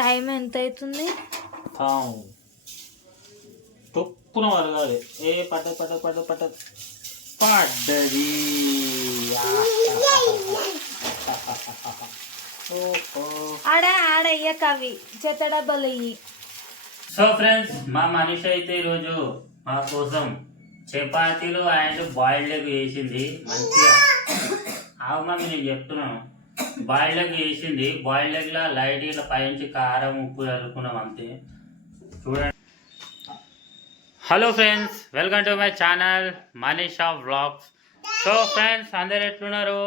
Time ఎంత అవుతుంది తాం తొప్పున వరగాలి ఏ పడ్డ పడ్డ పడ్డ పడ్డ. పడ్డది. ఆడ ఆడ అయ్యాక అవి చెత్త డబ్బాలు ఇయ్యి. సో ఫ్రెండ్స్ మా మనిషి అయితే ఈరోజు మా కోసం చపాతీలు అండ్ బాయిల్డ్ ఎగ్ వేసింది. మంచిగా. ఆవు మమ్మీ నేను చెప్తున్నాను. బాయిల్డ్ ఎగ్ వేసింది బాయిల్డ్ ఎగ్ లా లైట్ ఇట్లా పైనుంచి కారం ఉప్పు చల్లుకున్నాం అంతే. చూడండి. Hello friends welcome to my channel Manisha vlogs. So friends అందరు ఎట్లున్నారు?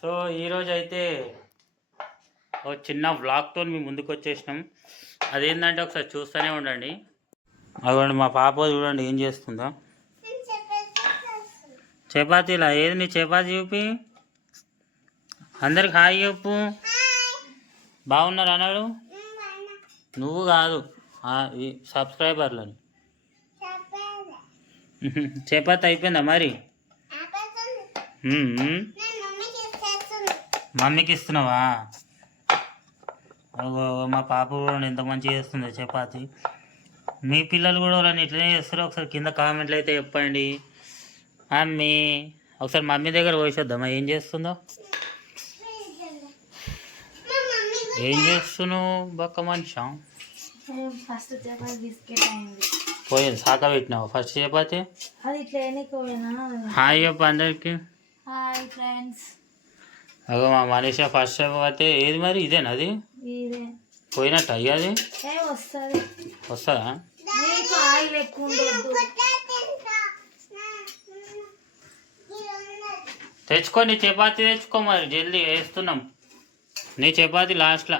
సో ఈరోజు అయితే ఓ చిన్న వ్లాగ్తో మీ ముందుకు వచ్చేసినాం అదేంటంటే ఒకసారి చూస్తూనే ఉండండి. అదిగోండి మా పాప చూడండి ఏం చేస్తుందో. చపాతీలా? ఏది నీ చపాతీ చూపి? అందరికి హాయ్ చెప్పు. బాగున్నారు అన్నాడు నువ్వు కాదు. ఈ సబ్స్క్రైబర్లని. చపాతి అయిపోయిందా మరి? మమ్మీకి ఇస్తున్నావా? అగో మా పాప కూడా ఎంత మంచిగా చేస్తుందో చపాతి. మీ పిల్లలు కూడా వాళ్ళని ఇట్లనే చేస్తారు. ఒకసారి కింద కామెంట్లు అయితే చెప్పండి. మమ్మీ ఒకసారి మమ్మీ దగ్గర పోసేద్దామా ఏం చేస్తుందో? ఏం చేస్తున్నావు బక్క మనిషి? ఫస్ట్ చపాతి బిస్కెట్ అయింది. పోయింది సాక పెట్టినావు? ఫస్ట్ చపాతి? అది ఇట్లా హాయ్ చెప్పు అందరికి. Hi friends. అగో మా మనిషి ఫస్ట్ చపాతి ఏది మరి? ఇదేనా అది? ఇదే. పోయినట్టు అయ్యా అది? ఏ వస్తుంది. వస్తుందా? నీకు ఆయిల్ ఎక్కువ ఉండొద్దు. తెచ్చుకో నీ చపాతీ తెచ్చుకో మరి. జల్దీ వేస్తున్నాం. నీ చపాతీ లాస్ట్లో.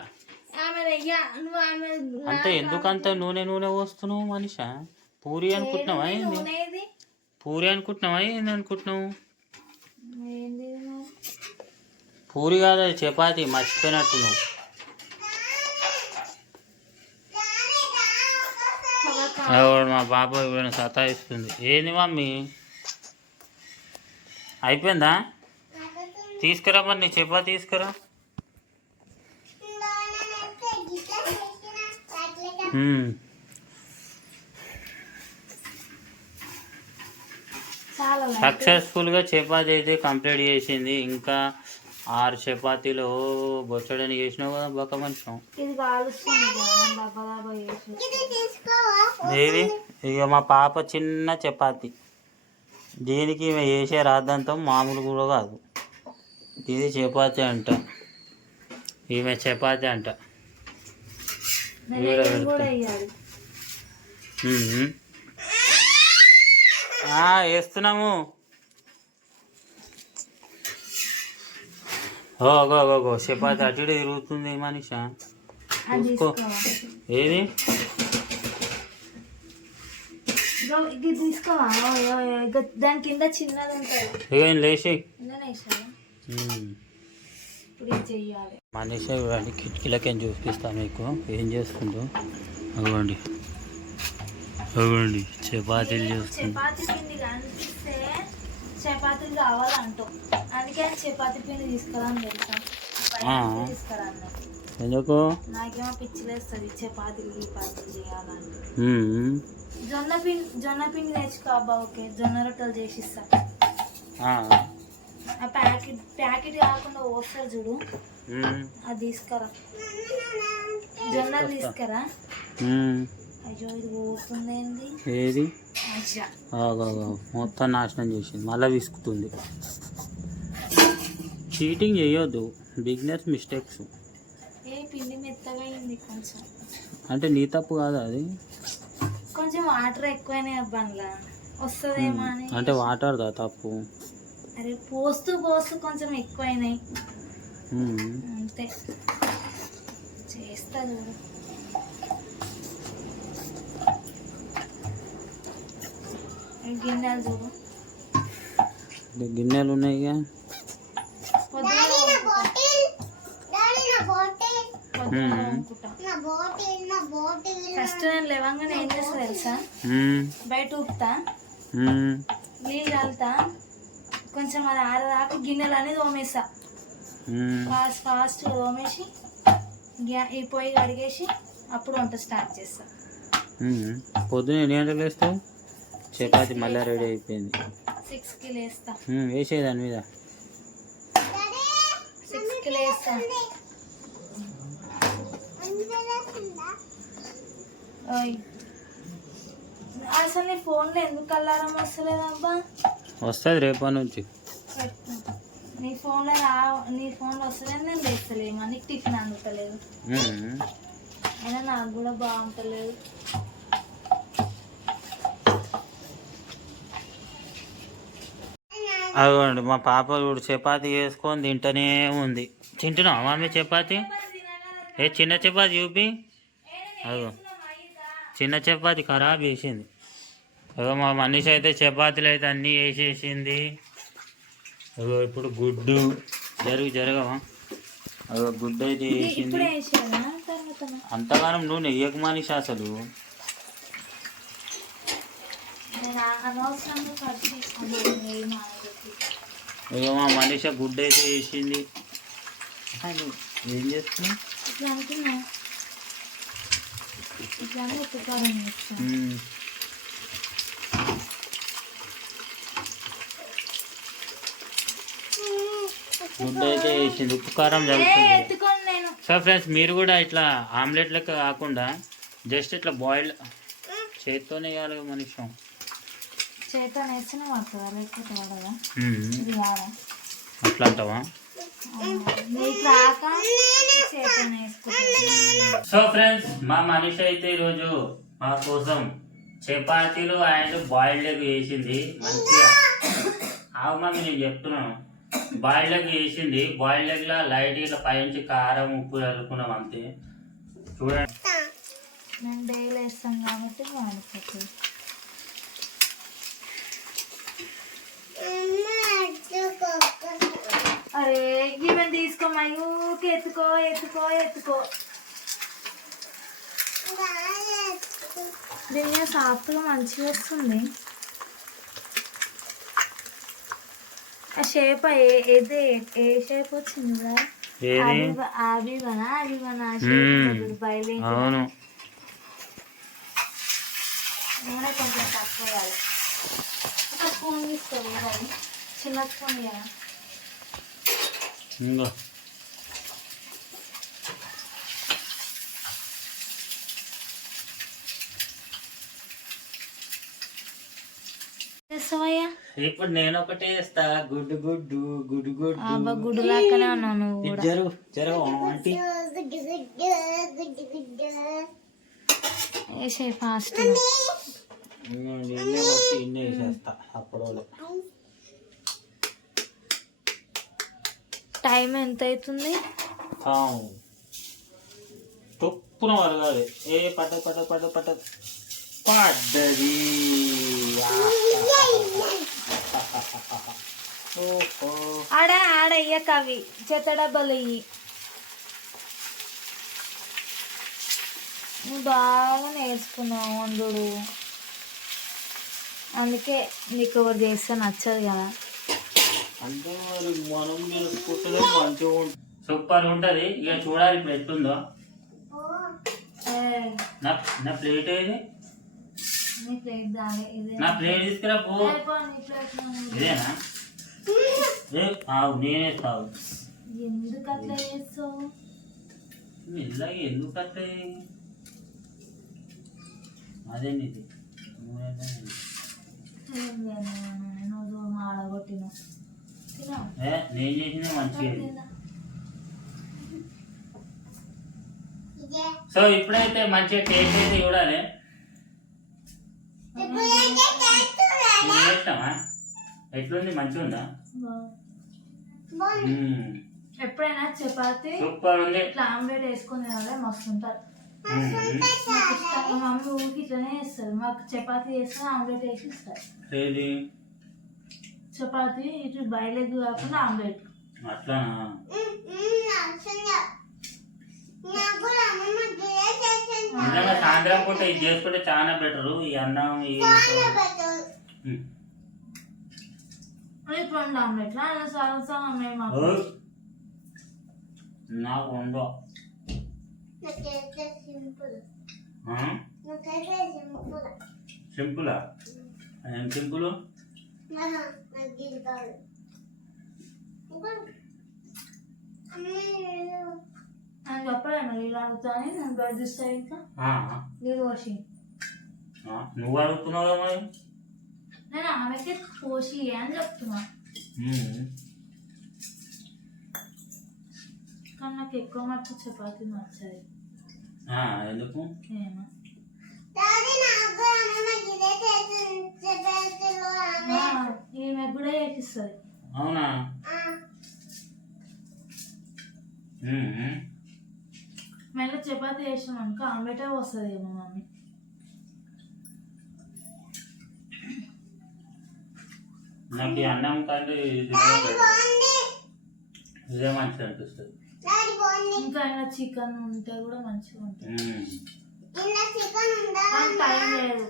అంటే ఎందుకంత నూనె నూనె పోస్తున్నావు మనిషా? పూరి అనుకుంటున్నావా ఏంది పూరి అనుకుంటున్నావా ఏంది అనుకుంటున్నావు? పూరి కాదు అది చపాతి మర్చిపోయినట్టు నువ్వు. మా పాప ఇప్పుడు సతాయిస్తుంది. ఏంది మమ్మీ? అయిపోయిందా? తీసుకురా మరి నీ చపాతి తీసుకురా మ్మ్. చాలా లైట్. సక్సెస్ఫుల్గా చపాతీ అయితే కంప్లీట్ చేసింది. ఇంకా ఆరు చపాతీలు బొచ్చడని చేసినావు కదా బొక్క మంచం. ఏది ఇక మా పాప చిన్న చపాతి. దీనికి ఈమె చేసే రాద్దంతం మామూలు కూడా కాదు. ఇది చపాతి అంట. ఈమె చపాతి అంట నేను వీడ ఇది కూడా పెడతా. వేయాలి మ్మ్. ఆ, వేస్తున్నాము. Oh go go go chapati అటు ఇటు తిరుగుతుంది మనిషి చూసుకో. ఏది. ఇగో దాని కింద చిన్నది ఉంటుంది. ఈయన లేచి. ఇప్పుడు చెయ్యాలి. మనిషి చూడండి కిటికీలకేం చూపిస్తా మీకు. ఏం చేస్తుందో? అవ్వండి అవ్వండి చపాతీలు చేస్తుంది. చపాతీలు కావాలంటాం. అందుకే చపాతీ పిండి తీసుకురాని తెలుసా? ఎందుకు? నాకేమో పిచ్చిలేస్తుంది చపాతీలు చేయాలంటే. జొన్న పిండి జొన్న పిండి తెచ్చుకో అబ్బా ఓకే. జొన్న రొట్టెలు చేసిస్తా. ఆ. ఆ ప్యాకెట్ ప్యాకెట్ కాకుండా వస్తారు చూడు. అది తీసుకురా. జొన్నలు తీసుకురా. అయ్యో ఇది పోతుంది ఏంది. మొత్తం నాశనం చేసింది. మళ్ళీ విసుకుతుంది. చీటింగ్ చేయొద్దు. బిగ్నెస్ మిస్టేక్స్. అంటే నీ తప్పు కాదా అది? కొంచెం వాటర్ ఎక్కువైనాయి వస్తుందేమో అని. అంటే వాటర్ దా తప్పు? అరే పోస్తూ పోస్తూ కొంచెం ఎక్కువైనాయి. అంతే. చేస్తా చూడు ఈ గిన్నెలు చూడు. గిన్నెలు అనుకుంటా ఫస్ట్ నేను లేవంగానే ఏం చేస్తా తెలుసా. బయట ఊపుతా. నీళ్ళు చల్లుతా. కొంచెం అది ఆరదాకా గిన్నెలు అనేది తోమేస్తా. ఫాస్ట్ ఫాస్ట్ తోమేసి గ్యా- ఈ పొయ్యి కడిగేసి అప్పుడు వంట స్టార్ట్ చేస్తా. ఉమ్. పొద్దున ఎన్ని గంటలకు వేస్తావు చపాతి మళ్ళీ రెడీ అయిపోయింది. సిక్స్కి లేస్తా. ఉమ్, వేసేయి దాని మీద. సిక్స్కి లేస్తా. అసలు నీ ఫోన్లో ఎందుకు అల్లారం వస్తలేదబ్బా? వస్తుంది రేపటి నుంచి. నీ ఫోన్లో రా నీ ఫోన్లో వస్తలేదు నేను లేస్తలేమా నీకు టిఫిన్ అందుతలేదు అయినా నాకు కూడా బాగుంటలేదు. అదిగోండి మా పాప ఇప్పుడు చపాతి చేసుకొని తింటనే ఉంది. తింటున్నావు మమ్మీ చపాతి? ఏ చిన్న చపాతి చూపి. అదిగో చిన్న చపాతి ఖరాబ్ చేసింది. అదో మా మనిషి అయితే చపాతీలు అయితే అన్నీ వేసేసింది. అదో ఇప్పుడు గుడ్డు. జరుగు జరగవా? అదో గుడ్డు అయితే వేసింది. అంతగానం నూనె వేయక మనిషి అసలు. ఇక మా మనిషి గుడ్డు అయితే వేసింది. ఏం చేస్తున్నావు? ఇట్లా అనుకున్నా ఉప్పుకారం చేస్తాను మ్మ్. గుడ్డు అయితే వేసింది ఉప్పు కారం జరుగుతుంది సో ఫ్రెండ్స్ మీరు కూడా ఇట్లా ఆమ్లెట్ లెక్క కాకుండా జస్ట్ ఇట్లా బాయిల్డ్ చేత్తోనే వేయాలి మనిషం. కాదా అట్లా అంటావా? నీకు రాక చేత నేసుకుంటా సో ఫ్రెండ్స్ మా మనిషి అయితే ఈరోజు మా కోసం చపాతీలు అండ్ బాయిల్డ్ ఎగ్ వేసింది. మంచిగా. ఆవు మమ్మీ నేను చెప్తున్నాను. బాయిల్డ్ ఎగ్ వేసింది బాయిల్డ్ ఎగ్ లా లైట్ ఇట్లా పైనుంచి కారం ఉప్పు చల్లుకున్నాం అంతే. చూడండి. నేను డైలీ వేస్తాను కాబట్టి వాడిపోతుంది అరే ఇవన్నీ తీసుకోమా ఊకే ఎత్తుకో ఎత్తుకో ఎత్తుకో. దీన్ని సాఫ్ట్గా మంచిగా వస్తుంది. షేప్ ఏది ఏ షేప్ వచ్చింది కూడా ఏది? అభివనా మ్మ్. షేప్ బయలు అవును. నూనె కొంచెం తక్కువ వేయాలి ఒక స్పూన్ తీసుకోవాలి అది చిన్న స్పూన్ కదా. చేస్తావయ్యా? ఇప్పుడు నేను ఒకటే వేస్తా గుడ్డు గుడ్డు గుడ్డు గుడ్డు. అబ్బా గుడి లాక్కనే ఉన్నావు నువ్వు కూడా. జరు జరగ ఆంటీ. వేసే ఫాస్ట్ ఇన్నే వచ్చి ఇన్నే వేసేస్తా అప్పుడు టైం ఎంత అవుతుంది తొప్పున వరగాలి. ఏ పడ్డ పడ్డ పడ్డ పడ్డ పడ్డది. ఆడ ఆడ ఇయ్యక అవి చెత్త డబ్బాలు ఇయ్యి నువ్వు బాగా నేర్చుకున్నావు వండుడు అందుకే నీకు ఎవరు చేస్తే నచ్చదు కదా. అంటే మరి మనం చేసుకుంటే మంచిగా ఉంటుంది సూపర్ ఉంటుంది. ఇక చూడాలి ఇప్పుడు నా నా ప్లేట్ ఏది? నీ ప్లేట్ దాగే ఇదే. నా ప్లేట్ తీసుకురా పో. ఏయ్, పో, నీ ప్లేట్ నువ్వు. ఇదేనా? ఏ ఆవు నేనే తావు ఎందుకు అట్లా చేస్తావు? మెల్లగా ఎందుకు అట్లా అదే నీది ఏం లేదు, నువ్వు మాడగొట్టిన తినా ఏ, నేను చేసిన మంచిగా. తిన్నా. సో ఇప్పుడైతే మంచిగా టేస్ట్ అయితే చూడాలి. ఎట్లుంది? మంచిగా ఉందా. ఎప్పుడైనా చపాతి సూపర్ ఉంది. ఇట్లా ఆమ్లెట్ వేసుకొని తినాలి మస్తు ఇష్టం. మా మమ్మీ ఊరికి ఇట్లనే వేస్తుంది మాకు చపాతి వేస్తే ఆమ్లెట్ వేసి ఇస్తారు. చపాతి ఇటు బయలెగ్ కాకుండా ఆమ్లెట్. అట్లానా? నిజంగా సాయంత్రం పూట ఇది చేసుకుంటే చాలా బెటరు ఈ అన్నం ఈ. నాకు ఉండవు. సింపుల్. ఏం సింపుల్? అమ్మ అని చెప్పలేను నీళ్ళు అడుగుతాను నేను గడిస్తాను ఇంకా. ఆ, నీళ్ళు పోసి ఆ, నువ్వు అడుగుతున్నావు మరి? నేను ఆమెకి పోసి అని చెప్తున్నా. కానీ నాకు ఎక్కువ మటుకు చపాతి నచ్చదు. ఆ, ఎందుకు? ఏమో. ఈమె కూడా చేపిస్తుంది. అవునా. మళ్ళీ చపాతి చేసాం అనుకో ఆమెటే వస్తుంది ఏమో మమ్మీ. నాకు అన్నం కంటే ఇది మంచిగా అనిపిస్తుంది. ఇంకా ఇలా చికెన్ ఉంటే కూడా మంచిగా ఉంటుంది. టైం లేదు.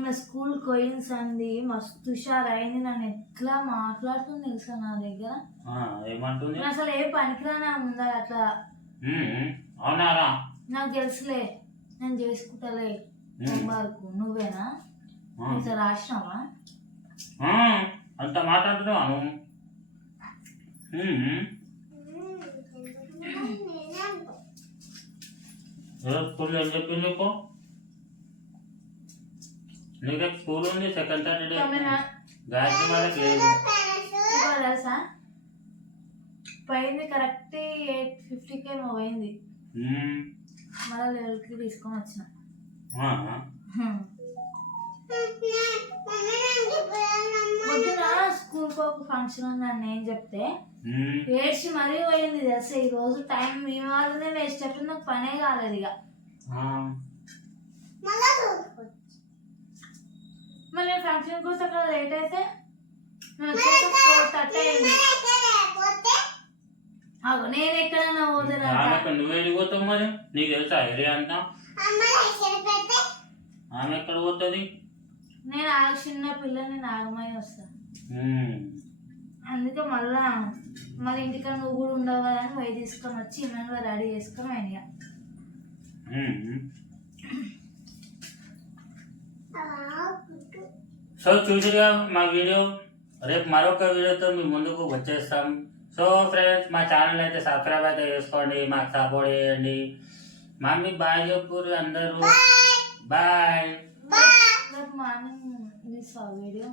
ఆమె స్కూల్ పోయిన సంది మస్తు హుషారు అయింది నన్ను ఎట్లా మాట్లాడుతుంది తెలుసా నా దగ్గర? ఆ, ఏమంటుంది? నేను అసలు ఏ పనికిరానా ఉందా అట్లా. ఉమ్. అవునారా? నాకు తెలుసులే నేను చేసుకుంటలే. ఉమ్. హోంవర్క్. నువ్వేనా? ఆ. ఇంత రాసినావా? ఆ, అంత మాట్లాడుతున్నావా నువ్వు? ఉమ్. స్కూల్లో ఏం చెప్పింది నీకు? నీకు స్కూల్ ఉంది సెకండ్ సాటర్డే. గాయత్రి వాళ్ళకి లేదు ఇదిగో తెలుసా పోయింది కరెక్ట్ ఎయిట్ ఫిఫ్టీకి ఏమో పోయింది. మళ్ళీ లెవెల్కి తీసుకొని వచ్చిన. పొద్దున స్కూల్కి ఒక ఫంక్షన్ ఉందని నేను చెప్తే. ఏడ్చి మరీ పోయింది తెలుసా? ఈ రోజు టైం మీ వాళ్ళనే వేస్ట్ నాకు పనే కాలేదు ఇక. మళ్ళీ ఫంక్షన్ కోసం అక్కడ లేట్ అయితే నేను వచ్చేసరికి ఫోర్ థర్టీ అయింది అగో నేను ఎక్కడైనా పోతున్నా ఆమె నువ్వు వెళ్ళిపోతావు మరి? నీకు తెలుసా ఏరియా అంతా ఆమె ఎక్కడ పోతుంది? నేను ఆ చిన్న పిల్లని నాగమై వస్తాను ఉమ్. అందుకే మళ్ళా మరి ఇంటికాడ నువ్వు కూడా ఉండవు కదా అని పోయి తీసుకొని వచ్చి ఇమ్మని రెడీ చేసుకొని అయినా ఉమ్. సో చూసిగా మా వీడియో రేపు మరొక వీడియోతో మీ ముందుకు వచ్చేస్తాం సో ఫ్రెండ్స్ మా ఛానల్ అయితే సబ్స్క్రైబ్ అయితే చేసుకోండి మాకు సపోర్ట్ చేయండి మమ్మీ బాయ్ చెప్పుర్రు అందరూ బాయ్ మార్నింగ్ వీడియో